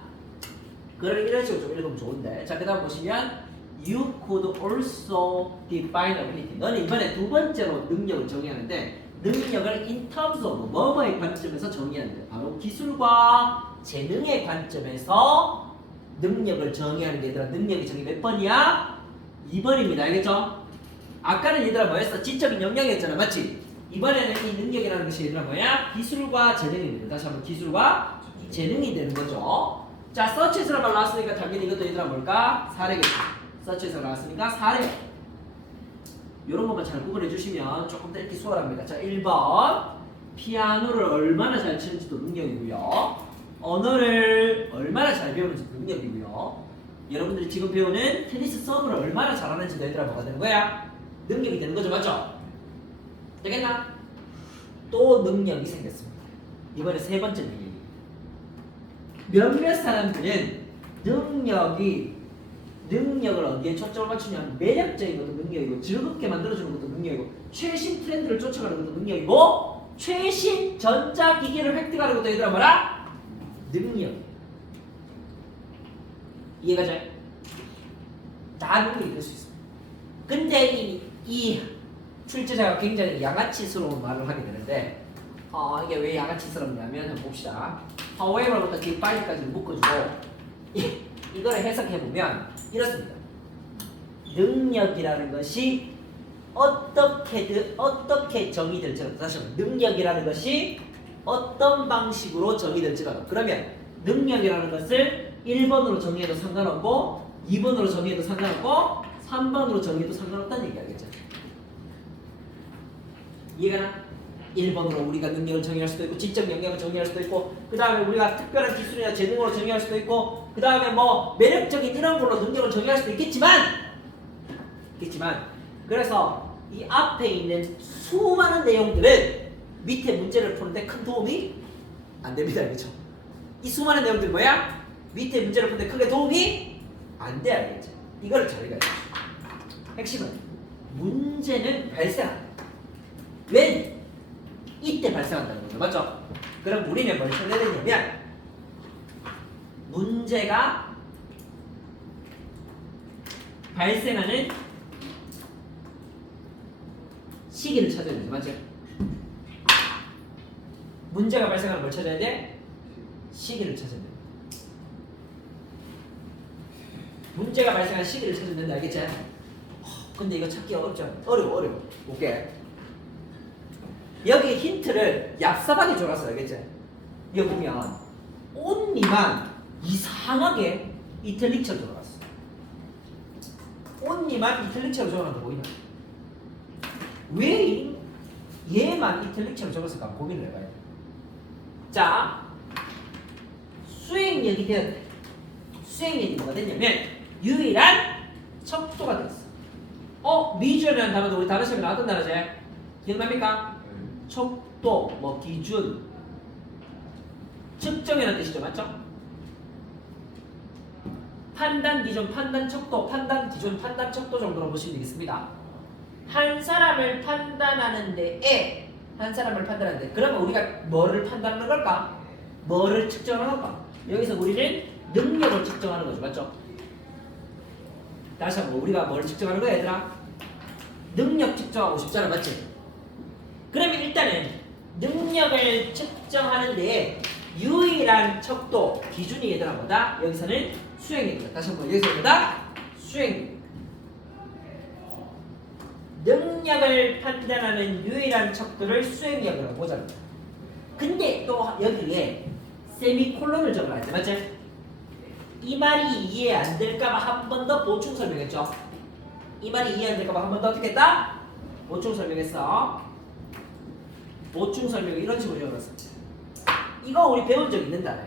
그걸 이런 식으로 좀 읽으면 좋은데 자, 그 다음 보시면 You could also define ability. 너는 이번에 두 번째로 능력을 정의하는데 능력을 in terms of 뭐뭐의 관점에서 정의하는데 바로 기술과 재능의 관점에서 능력을 정의하는 게 얘들아 능력의 정의 몇 번이야? 2번입니다. 알겠죠? 아까는 얘들아 뭐였어? 지적인 역량이었잖아. 맞지? 이번에는 이 능력이라는 것이 얘들아 뭐야? 기술과 재능입니다. 다시 한번 기술과 재능이 되는 거죠. 자, 서치에서 말 나왔으니까 당연히 이것도 얘들아 뭘까? 사례겠죠. 서치에서 나왔으니까 사례. 이런 것만 잘 구분해 주시면 조금 더 읽기 수월합니다. 자, 1번 피아노를 얼마나 잘 치는지도 능력이고요. 언어를 얼마나 잘 배우는지도 능력이고요. 여러분들이 지금 배우는 테니스 서브를 얼마나 잘하는지도 얘들아 뭐가 되는 거야? 능력이 되는 거죠, 맞죠? 되겠나? 또 능력이 생겼습니다. 이번에 세 번째 능력이. 몇몇 사람들은 능력을 어디에 초점을 맞추냐면 매력적인 것도 능력이고 즐겁게 만들어주는 것도 능력이고 최신 트렌드를 쫓아가는 것도 능력이고 최신 전자기기를 획득하는 것도 얘들아 뭐라? 능력. 이해가 돼? 다 능력이 될 수 있습니다. 근데 이 출제자가 굉장히 양아치스러운 말을 하게 되는데 이게 왜 양아치스럽냐면 한번 봅시다. however부터 define까지 묶어주고 이거를 해석해보면 이렇습니다. 능력이라는 것이 어떻게 정의될지라도 다시 한번 능력이라는 것이 어떤 방식으로 정의될지라도 그러면 능력이라는 것을 1번으로 정의해도 상관없고 2번으로 정의해도 상관없고 3번으로 정의해도 상관없다는 얘기 알겠죠? 이해가 나? 1번으로 우리가 능력을 정의할 수도 있고 지적 역량을 정의할 수도 있고 그 다음에 우리가 특별한 기술이나 재능으로 정의할 수도 있고 그 다음에 뭐 매력적인 이런 걸로 능력을 정의할 수도 있겠지만 그래서 이 앞에 있는 수많은 내용들은 밑에 문제를 푸는데 큰 도움이 안 됩니다. 알겠죠? 이 수많은 내용들 뭐야? 밑에 문제를 푸는데 크게 도움이 안 돼. 알겠죠? 이거를 잘 읽어야 돼. 핵심은 문제는 발생한다. 왜? 이때 발생한다는 거죠. 맞죠? 그럼 우리는 뭘 찾아야 되냐면 문제가 발생하는 시기를 찾아야 되죠. 맞죠? 문제가 발생하는 뭘 찾아야 돼? 시기를 찾아야 돼. 문제가 발생하는 시기를 찾아야 된다. 알겠지? 근데 이거 찾기 어렵죠? 어려워. 오케이. 여기 힌트를 얍삽하게 줘놨어요. 알겠지? 여기 보면 온니만 이상하게 이탈릭처럼 적어놨어. 온니만 이탈릭처럼 적어놨는 거 보이나? 왜 얘만 이탈릭처럼 적었을까 고민을 해봐야 돼. 자, 수행력이 되었대. 수행력이 뭐가 됐냐면 유일한 척도가 됐어. 미주얼이라는 단어도 우리 단어 시험에 나왔던 단어지? 기억납니까? 척도, 뭐 기준, 측정이라는 뜻이죠, 맞죠? 판단 기준, 판단 척도, 판단 기준, 판단 척도 정도로 보시면 되겠습니다. 한 사람을 판단하는데 그러면 우리가 뭐를 판단하는 걸까? 뭐를 측정하는 걸까? 여기서 우리는 능력을 측정하는 거죠, 맞죠? 다시 한번 우리가 뭘 측정하는 거야, 얘들아? 능력 측정하고 싶잖아, 맞지? 그러면 일단은 능력을 측정하는데 유일한 척도 기준이 얘들아 뭐다? 여기서는 수행력이다. 다시 한번 여기서 뭐다? 수행력. 능력을 판단하는 유일한 척도를 수행력이라고 보자. 근데 또 여기에 세미콜론을 적어놔야지, 맞지? 이 말이 이해 안 될까봐 한 번 더 보충 설명했죠. 이 말이 이해 안 될까봐 한 번 더 어떻게 했다? 보충 설명했어. 보충 설명 이런 식으로 적어놨어. 이거 우리 배운 적 있는 단어야.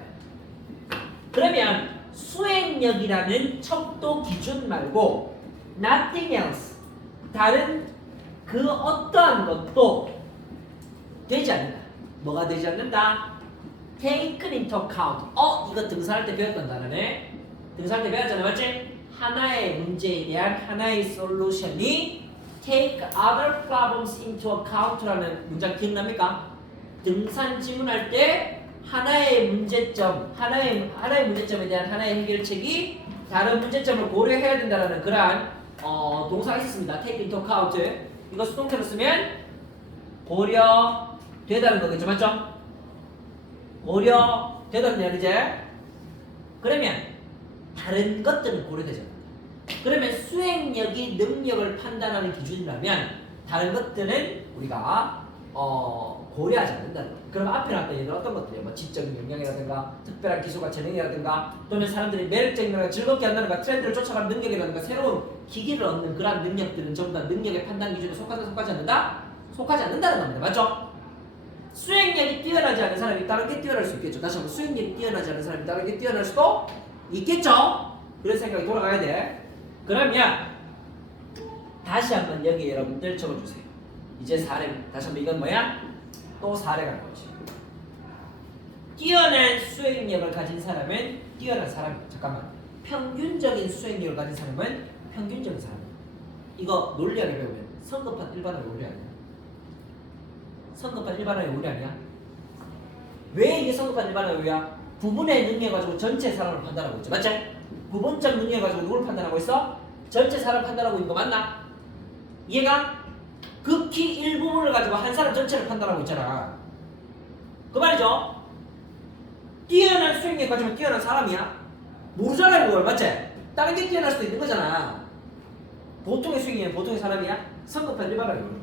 그러면 수행력이라는 척도 기준 말고 nothing else 다른 그 어떠한 것도 되지 않는다. 뭐가 되지 않는다? taken into account. 이거 등산할 때 배웠던 단어네. 등산할 때 배웠잖아, 맞지? 하나의 문제에 대한 하나의 솔루션이 take other problems into account라는 문장 기억납니까? 등산 지문할 때 하나의 문제점, 하나의 문제점에 대한 하나의 해결책이 다른 문제점을 고려해야 된다는 그러한 동사가 있었습니다. take into account. 이거 수동태로 쓰면 고려되다는 거겠죠, 맞죠? 고려되다는 말이지. 그러면 다른 것들은 고려되지 않는다. 그러면 수행력이 능력을 판단하는 기준이라면 다른 것들은 우리가 고려하지 않는다는 거예요. 그럼 앞에 나왔던 얘들 어떤 것들이에요? 뭐 지적인 역량이라든가 특별한 기술과 재능이라든가 또는 사람들이 매력적이라든가 즐겁게 한다든가 트렌드를 쫓아가는 능력이라든가 새로운 기기를 얻는 그러한 능력들은 전부 다 능력의 판단 기준에 속하지 않는다? 속하지 않는다는 겁니다. 맞죠? 수행력이 뛰어나지 않은 사람이 다른 게 뛰어날 수 있겠죠. 다시 한번 수행력이 뛰어나지 않은 사람이 다른 게 뛰어날 수도 있겠죠. 그런 생각이 돌아가야 돼. 그러면 다시 한번 여기 여러분들 적어주세요. 이제 사례 다시 한번 이건 뭐야? 또 사례가 나오지. 뛰어난 수행력을 가진 사람은 뛰어난 사람이야. 잠깐만. 평균적인 수행력을 가진 사람은 평균적인 사람이야. 이거 논리하게 배우면 성급한 일반화의 논리 아니야? 성급한 일반화의 논리 아니야? 왜 이게 성급한 일반화의 논리야? 부분의 능력 가지고 전체 사람을 판단하고 있죠. 맞지? 부분적 능력 가지고 누굴 판단하고 있어? 전체 사람 판단하고 있는 거 맞나? 이해가? 극히 일부분을 가지고 한 사람 전체를 판단하고 있잖아. 그 말이죠. 뛰어난 수행력 가지고 뛰어난 사람이야? 모르잖아 그걸, 맞지? 다른 게 뛰어날 수도 있는 거잖아. 보통의 수행력은 보통의 사람이야? 성급한 일반화의 논리.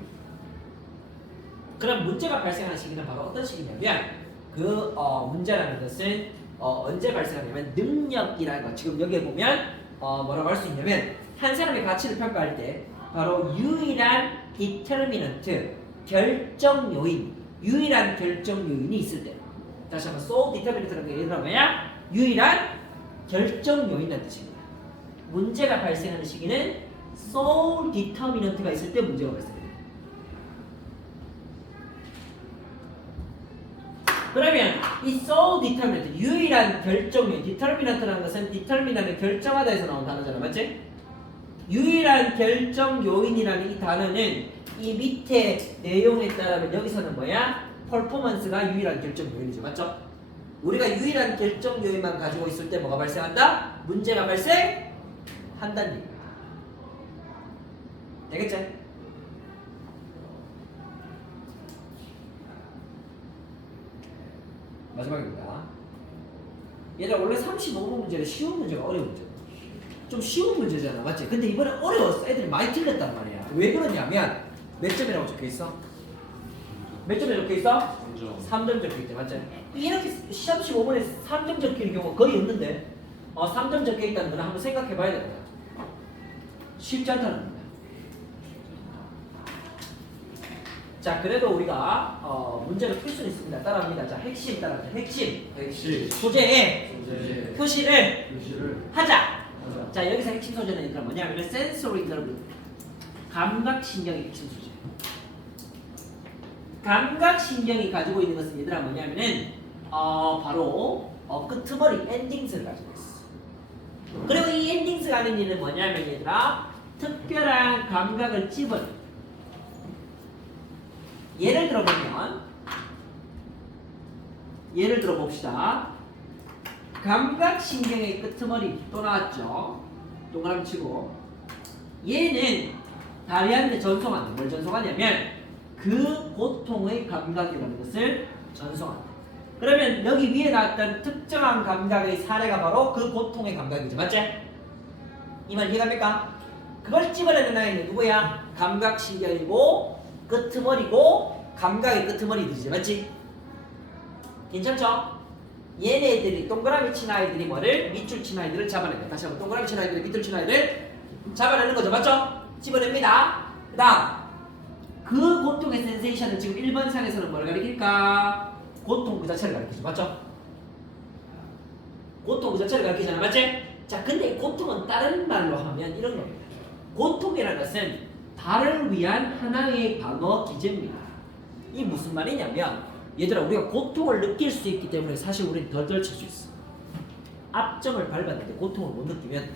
그럼 문제가 발생하는 시기는 바로 어떤 시기냐면 그 문제라는 것은 언제 발생하냐면 능력이라는 거. 지금 여기에 보면 뭐라고 할 수 있냐면 한 사람의 가치를 평가할 때 바로 유일한 determinant 결정 요인, 유일한 결정 요인이 있을 때. 다시 한번 sole determinant라는 게 예를 들어 뭐야? 유일한 결정 요인이라는 뜻입니다. 문제가 발생하는 시기는 sole determinant가 있을 때 문제가 발생해요. 그러면 이 sole determinant, 유일한 결정 요인, determinant라는 것은 determinant을 결정하다에서 나온 단어잖아, 맞지? 유일한 결정 요인이라는 이 단어는 이 밑에 내용에 따르면 여기서는 뭐야? 퍼포먼스가 유일한 결정 요인이죠, 맞죠? 우리가 유일한 결정 요인만 가지고 있을 때 뭐가 발생한다? 문제가 발생한다는 얘기야. 되겠지? 마지막입니다. 얘들아 원래 35번 문제는 쉬운 문제가 어려운 문제. 좀 쉬운 문제잖아, 맞지? 근데 이번에 어려웠어. 애들이 많이 틀렸단 말이야. 왜 그러냐면 몇 점이라고 적혀있어? 몇 점이 적혀있어? 3점 적혀있대, 맞지? 이렇게 시험 15번에 3점 적혀있는 경우가 거의 없는데 3점 적혀있다는 건 한번 생각해봐야 되는 거야. 쉽지 않다는 거야. 자, 그래도 우리가 문제를 풀 수는 있습니다. 따라합니다. 자, 핵심 따라합니다. 핵심 소재에 표시를 하자. 자, 여기서 핵심 소재는 얘들아 뭐냐면 sensory nerve, 감각신경이 핵심 소재. 감각신경이 가지고 있는 것은 얘들아 뭐냐면은 바로 끄트머리 엔딩스를 가지고 있어. 그리고 이 엔딩스가 하는 일은 뭐냐면 얘들아 특별한 감각을 집어내. 예를 들어 봅시다. 감각신경의 끄트머리 또 나왔죠. 동그라미 치고 얘는 다리한테 전송한다. 뭘 전송하냐면 그 고통의 감각이라는 것을 전송한다. 그러면 여기 위에 나왔던 특정한 감각의 사례가 바로 그 고통의 감각이죠. 맞지? 이 말 이해갑니까? 그걸 찝어내는 라인은 누구야? 감각신경이고 끄트머리고 감각의 끄트머리들이지. 맞지? 괜찮죠? 얘네들이 동그라미 친 아이들이 뭐를? 밑줄 친 아이들을 잡아낸다. 다시 한번 동그라미 친 아이들이 밑줄 친 아이들 잡아내는 거죠. 맞죠? 집어냅니다. 그 다음 그 고통의 센세이션은 지금 1번 상에서는 뭘 가리킬까? 고통 그 자체를 가리키죠. 맞죠? 고통 그 자체를 가리키잖아. 맞지? 자, 근데 고통은 다른 말로 하면 이런 겁니다. 고통이라는 것은 달을 위한 하나의 방어 기제입니다. 이 무슨 말이냐면 얘들아, 우리가 고통을 느낄 수 있기 때문에 사실 우리는 덜덜 칠 수 있어. 앞점을 밟았는데 고통을 못 느끼면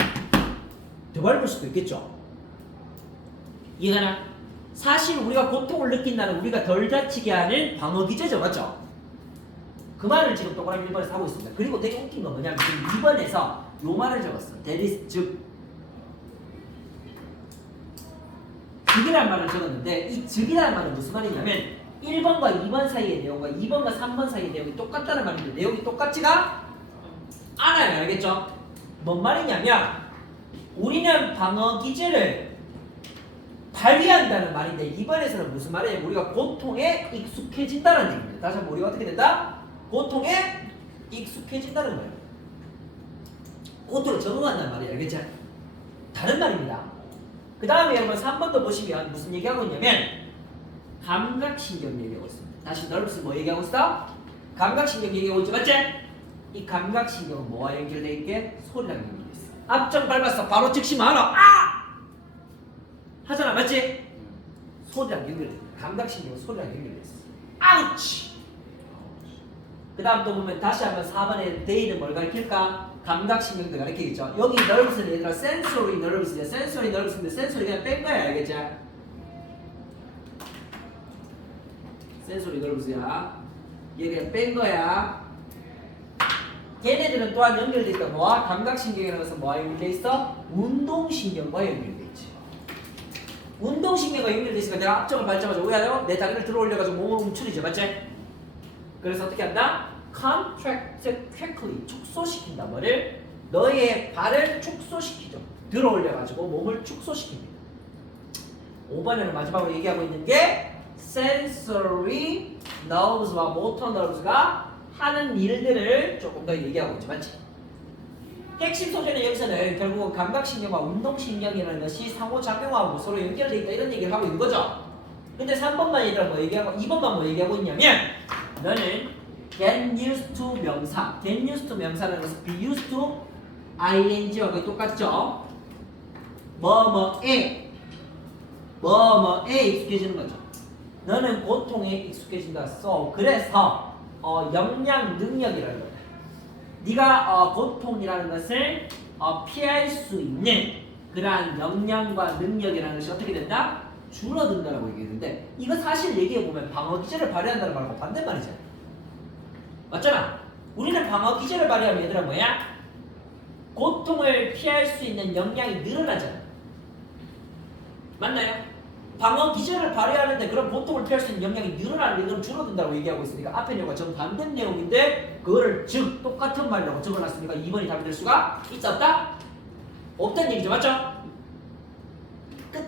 더 밟을 수도 있겠죠. 이해가나? 사실 우리가 고통을 느낀다는 우리가 덜 다치게 하는 방어 기제죠. 맞죠? 그 말을 지금 동그라미 1번에서 하고 있습니다. 그리고 되게 웃긴 건 뭐냐면 지금 2번에서 요 말을 적었어. That is, 즉 즉이라는 말을 적었는데 이 즉이라는 말은 무슨 말이냐면 1번과 2번 사이의 내용과 2번과 3번 사이의 내용이 똑같다는 말인데 내용이 똑같지가 않아요. 알겠죠? 뭔 말이냐면 우리는 방어 기제를 발휘한다는 말인데 이번에서는 무슨 말이냐면 우리가 고통에 익숙해진다는 얘기입니다. 다시 한번 우리가 어떻게 된다? 고통에 익숙해진다는 거예요. 고통을 적응한다는 말이에요. 알겠죠? 다른 말입니다. 그 다음에 여러분 3번도 보시면 무슨 얘기하고 있냐면 감각신경 얘기하고 있습니다. 다시 너브스 뭐 얘기하고 있어? 감각신경 얘기하고 있죠. 맞지? 이 감각신경은 뭐와 연결되어 있게? 소리랑 연결되어 있어. 앞점 밟았어. 바로 즉시 말아. 아! 하잖아. 맞지? 소리랑 연결돼. 감각신경은 소리랑 연결돼 있어. 아우치! 그 다음 또 보면 다시 한번 4번에 데이는 뭘 가리킬까? 감각신경도 가리키겠죠. 여기 nerves는 얘들아 sensory nerves야. sensory nerves인데 sensory 그냥 뺀 거야. 알겠지? sensory nerves야. 얘 그냥 뺀 거야. 걔네들은 또한 연결돼 있다. 뭐와? 감각신경이라는 것은 뭐와 연결돼 있어? 운동신경과 연결돼 있지. 운동신경과 연결돼 있으니까 내가 앞쪽을 밟자마자 왜 하냐고? 내 다리를 들어 올려가지고 몸을 움츠리죠. 맞지? 그래서 어떻게 한다? contract quickly 축소시킨다. 뭐를? 너의 발을 축소시키죠. 들어 올려가지고 몸을 축소시킵니다. 5번에는 마지막으로 얘기하고 있는 게 sensory nerves와 motor nerves가 하는 일들을 조금 더 얘기하고 있지. 맞지? 핵심 소재는 여기서는 결국 감각신경과 운동신경이라는 것이 상호작용하고 서로 연결되어 있다 이런 얘기를 하고 있는 거죠. 근데 3번만 얘들아 뭐 얘기하고 2번만 뭐 얘기하고 있냐면 너는 get used to 명사 get used to 명사라는 것은 be used to ing와 거의 똑같죠. 뭐뭐에 익숙해지는 거죠. 너는 고통에 익숙해진다. So 그래서 역량 능력이라는 거다. 네가 고통이라는 것을 피할 수 있는 그러한 역량과 능력이라는 것이 어떻게 된다? 줄어든다라고 얘기했는데 이거 사실 얘기해보면 방어 기제를 발휘한다는 말하고 반대말이잖아. 맞잖아. 우리는 방어 기제를 발휘하면 얘들아 뭐야? 고통을 피할 수 있는 역량이 늘어나잖아. 맞나요? 방어 기제를 발휘하는데 그런 고통을 피할 수 있는 역량이 늘어나는 이건 줄어든다고 얘기하고 있으니까 앞에 내용과 정반대 내용인데 그거를 즉 똑같은 말이라고 적어놨으니까 2번이 답이 될 수가 있어 없다? 없다는 얘기죠. 맞죠? 끝.